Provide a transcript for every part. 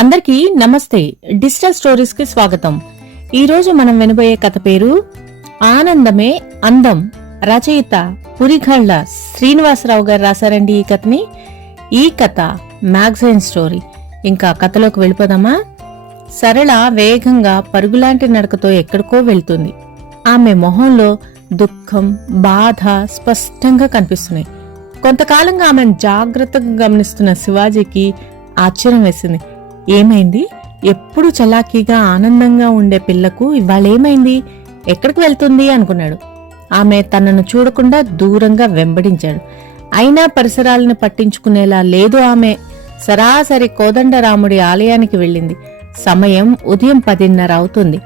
అందరికీ నమస్తే. Digital stories కి స్వాగతం. ఈరోజు మనం వినబోయే కథ పేరు ఆనందమే అందం. రచయిత పురిఘళ్ల శ్రీనివాసరావు గారు రాశారండి ఈ కథని. ఈ కథ మ్యాగజైన్ స్టోరీ. ఇంకా కథలోకి వెళ్ళిపోదామా? సరళ వేగంగా పరుగులాంటి నడకతో ఎక్కడికో వెళ్తుంది. ఆమె మొహంలో దుఃఖం, బాధ స్పష్టంగా కనిపిస్తున్నాయి. కొంతకాలంగా ఆమెను జాగ్రత్తగా గమనిస్తున్న శివాజీకి ఆశ్చర్యం వేసింది. ఏమైంది? ఎప్పుడు చలాకీగా ఆనందంగా ఉండే పిల్లకు ఇవాళేమైంది? ఎక్కడికి వెళ్తుంది అనుకున్నాడు. ఆమె తనను చూడకుండా దూరంగా వెంబడించాడు. అయినా పరిసరాలను పట్టించుకునేలా లేదు ఆమె. సరాసరి కోదండరాముడి ఆలయానికి వెళ్ళింది. సమయం ఉదయం 10:30 అవుతుంది.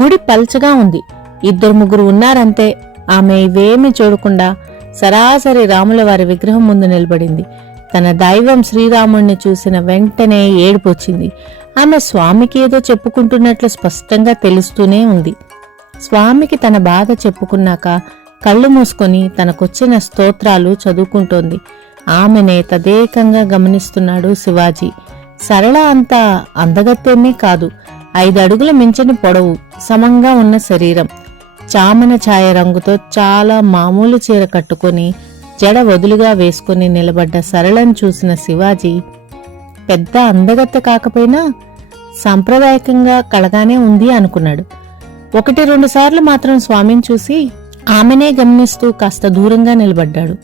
గుడి పల్చగా ఉంది. 2-3 ఉన్నారంతే. ఆమె ఇవేమీ చూడకుండా సరాసరి రాములవారి విగ్రహం ముందు నిలబడింది. తన దైవం శ్రీరాముణ్ణి చూసిన వెంటనే ఏడుపొచ్చింది. ఆమె స్వామికి ఏదో చెప్పుకుంటున్నట్లు స్పష్టంగా తెలుస్తూనే ఉంది. స్వామికి తన బాధ చెప్పుకున్నాక కళ్ళు మూసుకొని తనకొచ్చిన స్తోత్రాలు చదువుకుంటోంది. ఆమెనే తదేకంగా గమనిస్తున్నాడు శివాజీ. సరళ అంతా అందగత్తేమీ కాదు. 5 అడుగుల మించని పొడవు, సమంగా ఉన్న శరీరం, చామన ఛాయ రంగుతో చాలా మామూలు చీర కట్టుకొని జడ వదులుగా వేసుకుని నిలబడ్డ సరళను చూసిన శివాజీ పెద్ద అందగత్తె కాకపోయినా సాంప్రదాయకంగా కళగానే ఉంది అనుకున్నాడు. 1-2 సార్లు మాత్రం స్వామిని చూసి ఆమెనే గమనిస్తూ కాస్త దూరంగా నిలబడ్డాడు.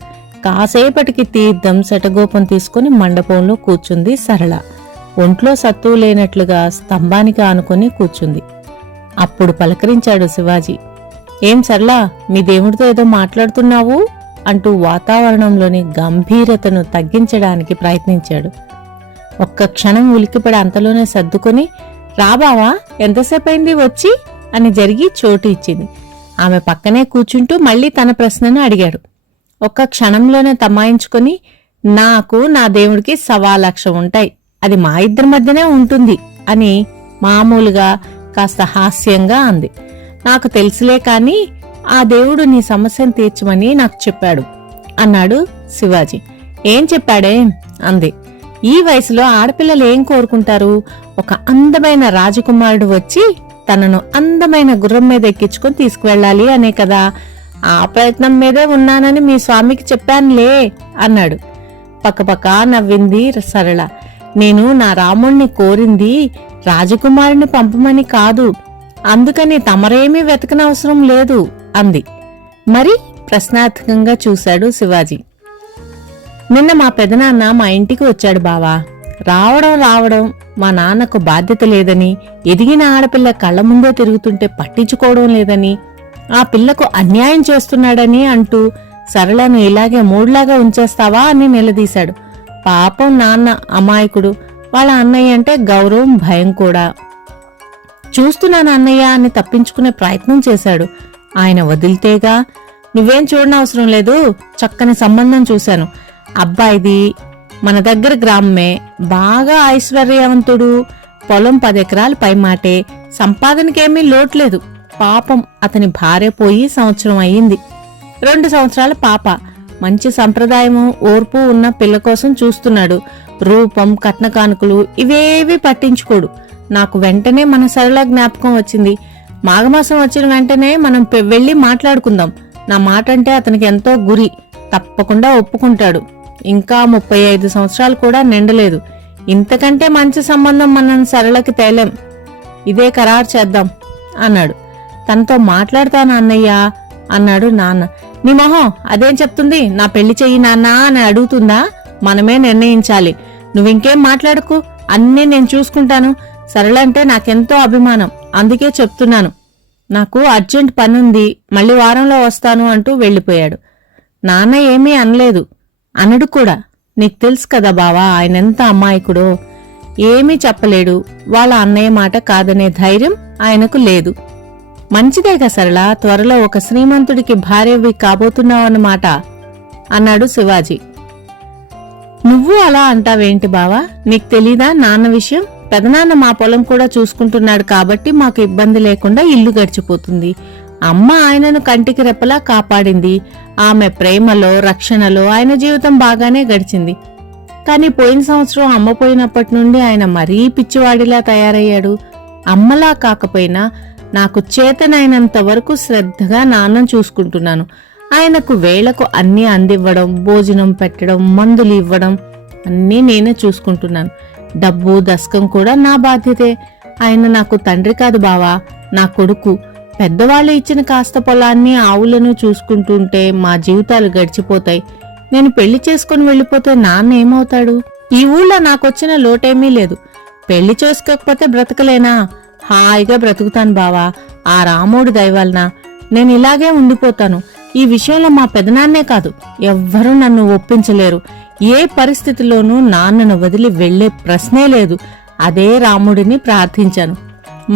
కాసేపటికి తీర్థం శటగోపం తీసుకుని మండపంలో కూర్చుంది సరళ. ఒంట్లో సత్తు లేనట్లుగా స్తంభానికి ఆనుకొని కూర్చుంది. అప్పుడు పలకరించాడు శివాజీ. ఏం సరళ, మీ దేవుడితో ఏదో మాట్లాడుతున్నావు అంటూ వాతావరణంలోని గంభీరతను తగ్గించడానికి ప్రయత్నించాడు. ఒక్క క్షణం ఉలిక్కిపడి అంతలోనే సర్దుకొని, రాబావా, ఎంతసేపైంది వచ్చి అని జరిగి చోటు ఇచ్చింది. ఆమె పక్కనే కూర్చుంటూ మళ్లీ తన ప్రశ్నను అడిగాడు. ఒక్క క్షణంలోనే తమాయించుకొని, నాకు నా దేవుడికి 1,00,000 ఉంటాయి, అది మా ఇద్దరి మధ్యనే ఉంటుంది అని మామూలుగా కాస్త హాస్యంగా అంది. నాకు తెలుసులే కాని ఆ దేవుడు నీ సమస్యను తీర్చమని నాకు చెప్పాడు అన్నాడు శివాజీ. ఏం చెప్పాడే అంది. ఈ వయసులో ఆడపిల్లలు ఏం కోరుకుంటారు? ఒక అందమైన రాజకుమారుడు వచ్చి తనను అందమైన గుర్రం మీద ఎక్కించుకొని తీసుకువెళ్ళాలి అనే కదా. ఆ ప్రయత్నం మీదే ఉన్నానని మీ స్వామికి చెప్పానులే అన్నాడు. పక్కపక్క నవ్వింది సరళ. నేను నా రాముణ్ణి కోరింది రాజకుమారుని పంపమని కాదు, అందుకని తమరేమీ వెతకనవసరం లేదు అంది. మరి? ప్రశ్నార్థకంగా చూశాడు శివాజీ. నిన్న మా పెదనాన్న మా ఇంటికి వచ్చాడు బావా. రావడం మా నాన్నకు బాధ్యత లేదని, ఎదిగిన ఆడపిల్ల కళ్ల ముందే తిరుగుతుంటే పట్టించుకోవడం లేదని, ఆ పిల్లకు అన్యాయం చేస్తున్నాడని అంటూ సరళను ఇలాగే మూడ్లాగా ఉంచేస్తావా అని నిలదీశాడు. పాపం నాన్న అమాయకుడు. వాళ్ళ అన్నయ్య అంటే గౌరవం, భయం కూడా. చూస్తున్నాను అన్నయ్య అని తప్పించుకునే ప్రయత్నం చేశాడు. ఆయన వదిలితేగా. నువ్వేం చూడనవసరం లేదు, చక్కని సంబంధం చూశాను. అబ్బాయిది మన దగ్గర గ్రామమే, బాగా ఐశ్వర్యవంతుడు, పొలం 10 ఎకరాలు పైమాటే, సంపాదనకేమీ లోట్లేదు. పాపం అతని భార్య పోయి 1 సంవత్సరం అయ్యింది. 2 సంవత్సరాల పాప. మంచి సంప్రదాయము, ఓర్పు ఉన్న పిల్ల కోసం చూస్తున్నాడు. రూపం, కట్న కానుకలు ఇవేవి పట్టించుకోడు. నాకు వెంటనే మన సరళ జ్ఞాపకం వచ్చింది. మాఘమాసం వచ్చిన వెంటనే మనం వెళ్లి మాట్లాడుకుందాం. నా మాట అంటే అతనికి ఎంతో గురి, తప్పకుండా ఒప్పుకుంటాడు. ఇంకా 35 సంవత్సరాలు కూడా నిండలేదు. ఇంతకంటే మంచి సంబంధం మనం సరళకి తేలేం. ఇదే ఖరారు చేద్దాం అన్నాడు. తనతో మాట్లాడతాను అన్నయ్య అన్నాడు నాన్న. నీ మొహం అదేం చెప్తుంది? నా పెళ్లి చెయ్యి నాన్న అని అడుగుతుందా? మనమే నిర్ణయించాలి. నువ్వింకేం మాట్లాడుకు, అన్నీ నేను చూసుకుంటాను. సరళంటే నాకెంతో అభిమానం, అందుకే చెప్తున్నాను. నాకు అర్జెంట్ పనుంది, మళ్ళీ వారంలో వస్తాను అంటూ వెళ్లిపోయాడు. నాన్న ఏమీ అనలేదు, అనడు కూడా. నీకు తెలుసు కదా బావా, ఆయనెంత అమాయకుడో. ఏమీ చెప్పలేడు. వాళ్ళ అన్నయ్య మాట కాదనే ధైర్యం ఆయనకు లేదు. మంచిదేగా సరళ, త్వరలో ఒక శ్రీమంతుడికి భార్యవి కాబోతున్నావన్నమాట అన్నాడు శివాజీ. నువ్వు అలా అంటావేంటి బావా? నీకు తెలీదా నాన్న విషయం? పెదనాన్న మా పొలం కూడా చూసుకుంటున్నాడు కాబట్టి మాకు ఇబ్బంది లేకుండా ఇల్లు గడిచిపోతుంది. అమ్మ ఆయనను కంటికి రెప్పలా కాపాడింది. ఆమె ప్రేమలో, రక్షణలో ఆయన జీవితం బాగానే గడిచింది. కానీ పోయిన సంవత్సరం అమ్మ పోయినప్పటి నుండి ఆయన మరీ పిచ్చివాడిలా తయారయ్యాడు. అమ్మలా కాకపోయినా నాకు చేతనైనంత వరకు శ్రద్ధగా నాన్నను చూసుకుంటున్నాను. ఆయనకు వేళకు అన్నీ అందివ్వడం, భోజనం పెట్టడం, మందులు ఇవ్వడం అన్నీ నేనే చూసుకుంటున్నాను. డబ్బు దశకం కూడా నా బాధ్యతే. ఆయన నాకు తండ్రి కాదు బావా, నా కొడుకు. పెద్దవాళ్ళు ఇచ్చిన కాస్త పొలాన్ని, ఆవులను చూసుకుంటుంటే మా జీవితాలు గడిచిపోతాయి. నేను పెళ్లి చేసుకుని వెళ్ళిపోతే నాన్న ఏమవుతాడు? ఈ ఊళ్ళో నాకొచ్చిన లోటేమీ లేదు. పెళ్లి చేసుకోకపోతే బ్రతకలేనా? హాయిగా బ్రతుకుతాను బావా. ఆ రాముడి దయవలన నేను ఇలాగే ఉండిపోతాను. ఈ విషయంలో మా పెదనాన్నే కాదు, ఎవ్వరూ నన్ను ఒప్పించలేరు. ఏ పరిస్థితిలోనూ నాన్నను వదిలి వెళ్లే ప్రశ్నే లేదు. అదే రాముడిని ప్రార్థించాను.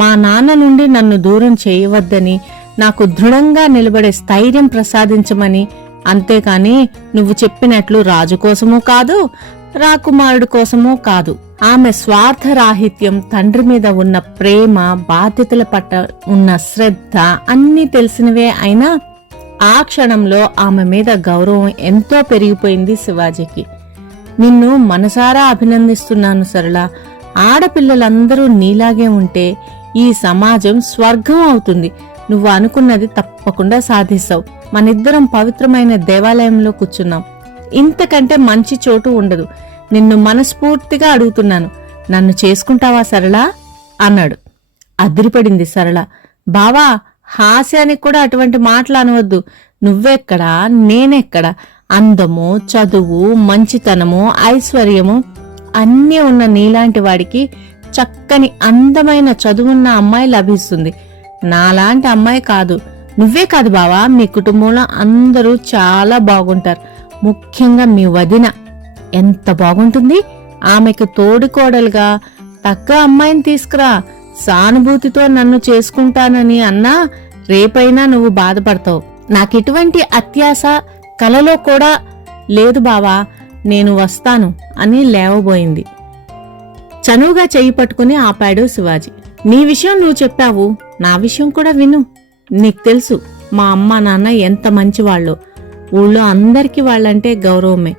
మా నాన్న నుండి నన్ను దూరం చేయవద్దని, నాకు దృఢంగా నిలబడే స్థైర్యం ప్రసాదించమని. అంతేకాని నువ్వు చెప్పినట్లు రాజు కోసమూ కాదు, రాకుమారుడి కోసమూ కాదు. ఆమె స్వార్థరాహిత్యం, తండ్రి మీద ఉన్న ప్రేమ, బాధ్యతల పట్ల ఉన్న శ్రద్ధ అన్నీ తెలిసినవే. అయినా ఆ క్షణంలో ఆమె మీద గౌరవం ఎంతో పెరిగిపోయింది శివాజీకి. నిన్ను మనసారా అభినందిస్తున్నాను సరళ. ఆడపిల్లలందరూ నీలాగే ఉంటే ఈ సమాజం స్వర్గం అవుతుంది. నువ్వు అనుకున్నది తప్పకుండా సాధిస్తావు. మనిద్దరం పవిత్రమైన దేవాలయంలో కూర్చున్నాం. ఇంతకంటే మంచి చోటు ఉండదు. నిన్ను మనస్ఫూర్తిగా అడుగుతున్నాను, నన్ను చేసుకుంటావా సరళ అన్నాడు. అదిరిపడింది సరళ. బావా, హాస్యానికి కూడా అటువంటి మాటలు అనవద్దు. నువ్వెక్కడా, నేనెక్కడా? అందము, చదువు, మంచితనము, ఐశ్వర్యము అన్నీ ఉన్న నీలాంటి వాడికి చక్కని అందమైన చదువున్న అమ్మాయి లభిస్తుంది. నాలాంటి అమ్మాయి కాదు. నువ్వే కాదు బావా, మీ కుటుంబంలో అందరూ చాలా బాగుంటారు. ముఖ్యంగా మీ వదిన ఎంత బాగుంటుంది. ఆమెకు తోడికోడలుగా తగ్గ అమ్మాయిని తీసుకురా. సానుభూతితో నన్ను చేసుకుంటానని అన్నా రేపైనా నువ్వు బాధపడతావు. నాకిటువంటి అత్యాశ కలలో కూడా లేదు బావా. నేను వస్తాను అని లేవబోయింది. చనువుగా చెయ్యి పట్టుకుని ఆపాడు శివాజీ. నీ విషయం నువ్వు చెప్పావు, నా విషయం కూడా విను. నీకు తెలుసు మా అమ్మ నాన్న ఎంత మంచివాళ్ళో. ఊళ్ళో అందరికీ వాళ్ళంటే గౌరవమే.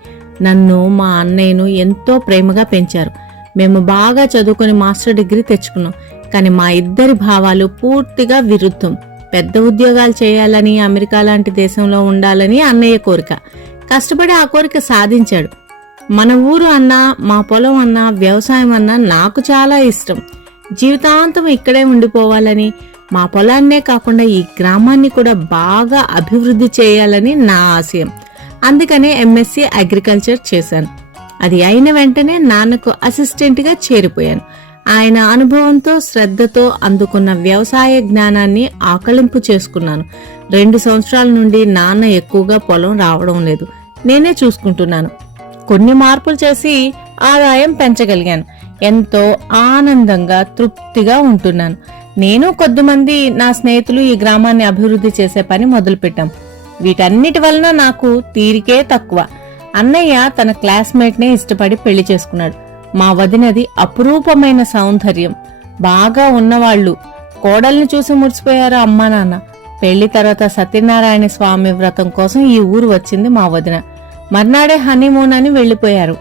నన్ను, మా అన్నయ్యను ఎంతో ప్రేమగా పెంచారు. మేము బాగా చదువుకుని మాస్టర్ డిగ్రీ తెచ్చుకున్నాం. కానీ మా ఇద్దరి భావాలు పూర్తిగా విరుద్ధం. పెద్ద ఉద్యోగాలు చేయాలని, అమెరికా లాంటి దేశంలో ఉండాలని అన్నయ్య కోరిక. కష్టపడి ఆ కోరిక సాధించాడు. మన ఊరు అన్నా, మా పొలం అన్నా, వ్యవసాయం అన్నా నాకు చాలా ఇష్టం. జీవితాంతం ఇక్కడే ఉండిపోవాలని, మా పొలాన్నే కాకుండా ఈ గ్రామాన్ని కూడా బాగా అభివృద్ధి చేయాలని నా ఆశయం. అందుకనే ఎంఎస్సీ అగ్రికల్చర్ చేశాను. అది అయిన వెంటనే నాన్నకు అసిస్టెంట్గా చేరిపోయాను. ఆయన అనుభవంతో, శ్రద్ధతో అందుకున్న వ్యవసాయ జ్ఞానాన్ని ఆకళింపు చేసుకున్నాను. 2 సంవత్సరాల నుండి నాన్న ఎక్కువగా పొలం రావడం లేదు. నేనే చూసుకుంటున్నాను. కొన్ని మార్పులు చేసి ఆదాయం పెంచగలిగాను. ఎంతో ఆనందంగా, తృప్తిగా ఉంటున్నాను. నేను కొద్దిమంది నా స్నేహితులు ఈ గ్రామాన్ని అభివృద్ధి చేసే పని మొదలుపెట్టాం. వీటన్నిటి వలన నాకు తీరికే తక్కువ. అన్నయ్య తన క్లాస్మేట్నే ఇష్టపడి పెళ్లి చేసుకున్నాడు. మా వదినది అపురూపమైన సౌందర్యం. బాగా ఉన్నవాళ్లు. కోడల్ని చూసి మురిసిపోయారు అమ్మా నాన్న. పెళ్లి తర్వాత సత్యనారాయణ స్వామి వ్రతం కోసం ఈ ఊరు వచ్చింది మా వదిన. మర్నాడే హనీమూన్ అని వెళ్లిపోయారు.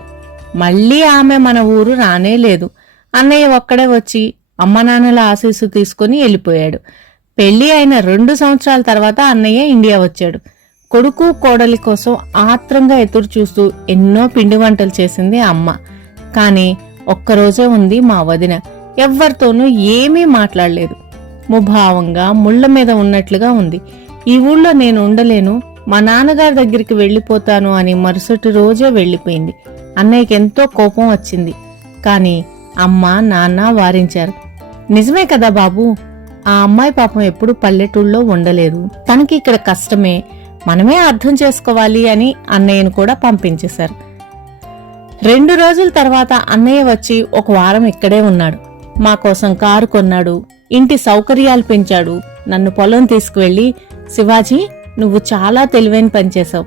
మళ్లీ ఆమె మన ఊరు రానే లేదు. అన్నయ్య ఒక్కడే వచ్చి అమ్మ నాన్నల ఆశీస్సు తీసుకుని వెళ్ళిపోయాడు. పెళ్లి అయిన 2 సంవత్సరాల తర్వాత అన్నయ్య ఇండియా వచ్చాడు. కొడుకు కోడలి కోసం ఆత్రంగా ఎదురు చూస్తూ ఎన్నో పిండి వంటలు చేసింది అమ్మ. కాని ఒక్కరోజే ఉంది మా వదిన. ఎవ్వరితోనూ ఏమీ మాట్లాడలేదు. ముభావంగా ముళ్ల మీద ఉన్నట్లుగా ఉంది. ఈ ఊళ్ళో నేను ఉండలేను, మా నాన్నగారి దగ్గరికి వెళ్లిపోతాను అని మరుసటి రోజే వెళ్లిపోయింది. అన్నయ్యకి ఎంతో కోపం వచ్చింది. కాని అమ్మ నాన్న వారించారు. నిజమే కదా బాబు, ఆ అమ్మాయి పాపం ఎప్పుడు పల్లెటూళ్ళలో ఉండలేదు. తనకి ఇక్కడ కష్టమే, మనమే అర్థం చేసుకోవాలి అని అన్నయ్యను కూడా పంపించేశారు. 2 రోజుల తర్వాత అన్నయ్య వచ్చి 1 వారం ఇక్కడే ఉన్నాడు. మా కోసం కారు కొన్నాడు, ఇంటి సౌకర్యాలు పెంచాడు. నన్ను పొలం తీసుకువెళ్లి, శివాజీ నువ్వు చాలా తెలివైన పని చేశావు.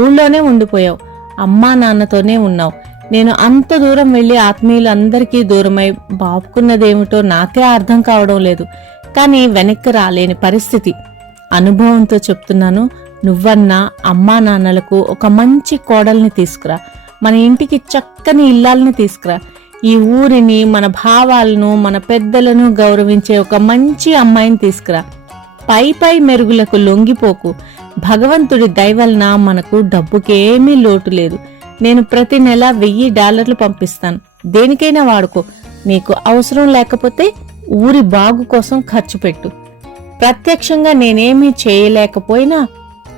ఊళ్ళోనే ఉండిపోయావు, అమ్మా నాన్నతోనే ఉన్నావు. నేను అంత దూరం వెళ్లి ఆత్మీయులందరికీ దూరమై బాపుకున్నదేమిటో నాకే అర్థం కావడం లేదు. కానీ వెనక్కి రాలేని పరిస్థితి. అనుభవంతో చెప్తున్నాను, నువ్వన్నా అమ్మా నాన్నలకు ఒక మంచి కోడల్ని తీసుకురా. మన ఇంటికి చక్కని ఇల్లాలని తీసుకురా. ఈ ఊరిని, మన భావాలను, మన పెద్దలను గౌరవించే ఒక మంచి అమ్మాయిని తీసుకురా. పై పై మెరుగులకు లొంగిపోకు. భగవంతుడి దయవలన మనకు డబ్బుకేమీ లోటు లేదు. నేను ప్రతి నెల $1000 పంపిస్తాను. దేనికైనా వాడుకో. నీకు అవసరం లేకపోతే ఊరి బాగు కోసం ఖర్చు పెట్టు. ప్రత్యక్షంగా నేనేమీ చేయలేకపోయినా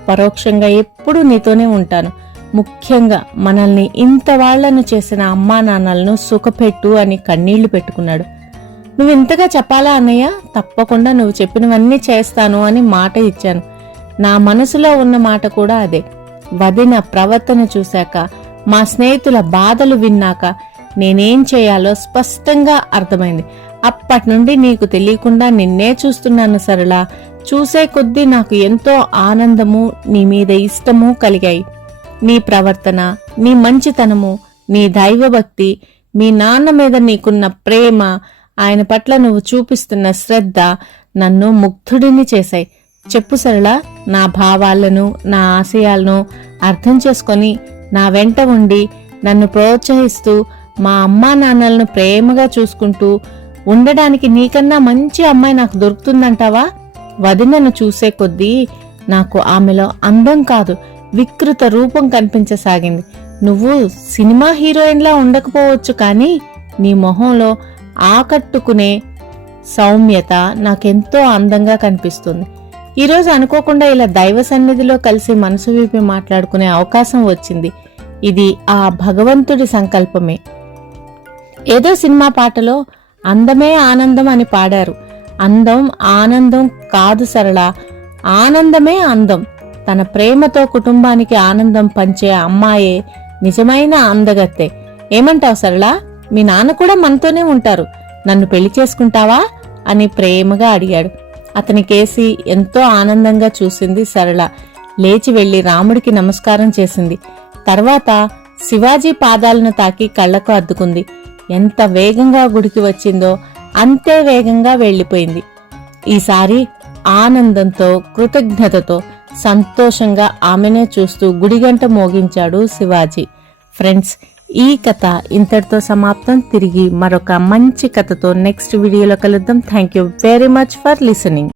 పరోక్షంగా ఎప్పుడూ నీతోనే ఉంటాను. ముఖ్యంగా మనల్ని ఇంత వాళ్లను చేసిన అమ్మా నాన్నలను సుఖపెట్టు అని కన్నీళ్లు పెట్టుకున్నాడు. నువ్వు ఇంతగా చెప్పాలా అన్నయ్య? తప్పకుండా నువ్వు చెప్పినవన్నీ చేస్తాను అని మాట ఇచ్చాను. నా మనసులో ఉన్న మాట కూడా అదే. వదిన ప్రవర్తన చూశాక, మా స్నేహితుల బాధలు విన్నాక నేనేం చేయాలో స్పష్టంగా అర్థమైంది. అప్పటి నుండి నీకు తెలియకుండా నిన్నే చూస్తున్నాను సరళ. చూసే కొద్దీ నాకు ఎంతో ఆనందము, నీ మీద ఇష్టము కలిగాయి. నీ ప్రవర్తన, నీ మంచితనము, నీ దైవభక్తి, మీ నాన్న మీద నీకున్న ప్రేమ, ఆయన పట్ల నువ్వు చూపిస్తున్న శ్రద్ధ నన్ను ముగ్ధుడిని చేశాయి. చెప్పు సరళ, నా భావాలను, నా ఆశయాలను అర్థం చేసుకొని నా వెంట ఉండి నన్ను ప్రోత్సహిస్తూ మా అమ్మా నాన్నలను ప్రేమగా చూసుకుంటూ ఉండడానికి నీకన్నా మంచి అమ్మాయి నాకు దొరుకుతుందంటావా? వదినను చూసే కొద్దీ నాకు ఆమెలో అందం కాదు, వికృత రూపం కనిపించసాగింది. నువ్వు సినిమా హీరోయిన్లా ఉండకపోవచ్చు, కానీ నీ మొహంలో ఆకట్టుకునే సౌమ్యత నాకెంతో అందంగా కనిపిస్తుంది. ఈరోజు అనుకోకుండా ఇలా దైవ సన్నిధిలో కలిసి మనసు విప్పి మాట్లాడుకునే అవకాశం వచ్చింది. ఇది ఆ భగవంతుడి సంకల్పమే. ఏదో సినిమా పాటలో అందమే ఆనందం అని పాడారు. అందం ఆనందం కాదు సరళ, ఆనందమే అందం. తన ప్రేమతో కుటుంబానికి ఆనందం పంచే అమ్మాయే నిజమైన అందగత్తె. ఏమంటావు సరళ? మీ నాన్న కూడా మనతోనే ఉంటారు. నన్ను పెళ్లి చేసుకుంటావా అని ప్రేమగా అడిగాడు. అతని కేసి ఎంతో ఆనందంగా చూసింది సరళ. లేచి వెళ్లి రాముడికి నమస్కారం చేసింది. తర్వాత శివాజీ పాదాలను తాకి కళ్లకు అద్దుకుంది. ఎంత వేగంగా గుడికి వచ్చిందో అంతే వేగంగా వెళ్లిపోయింది. ఈసారి ఆనందంతో, కృతజ్ఞతతో, సంతోషంగా ఆమెనే చూస్తూ గుడిగంట మోగించాడు శివాజీ. ఫ్రెండ్స్, ఈ కథ ఇంతటితో సమాప్తం. తిరిగి మరొక మంచి కథతో నెక్స్ట్ వీడియోలో కలుద్దాం. Thank you very much for listening.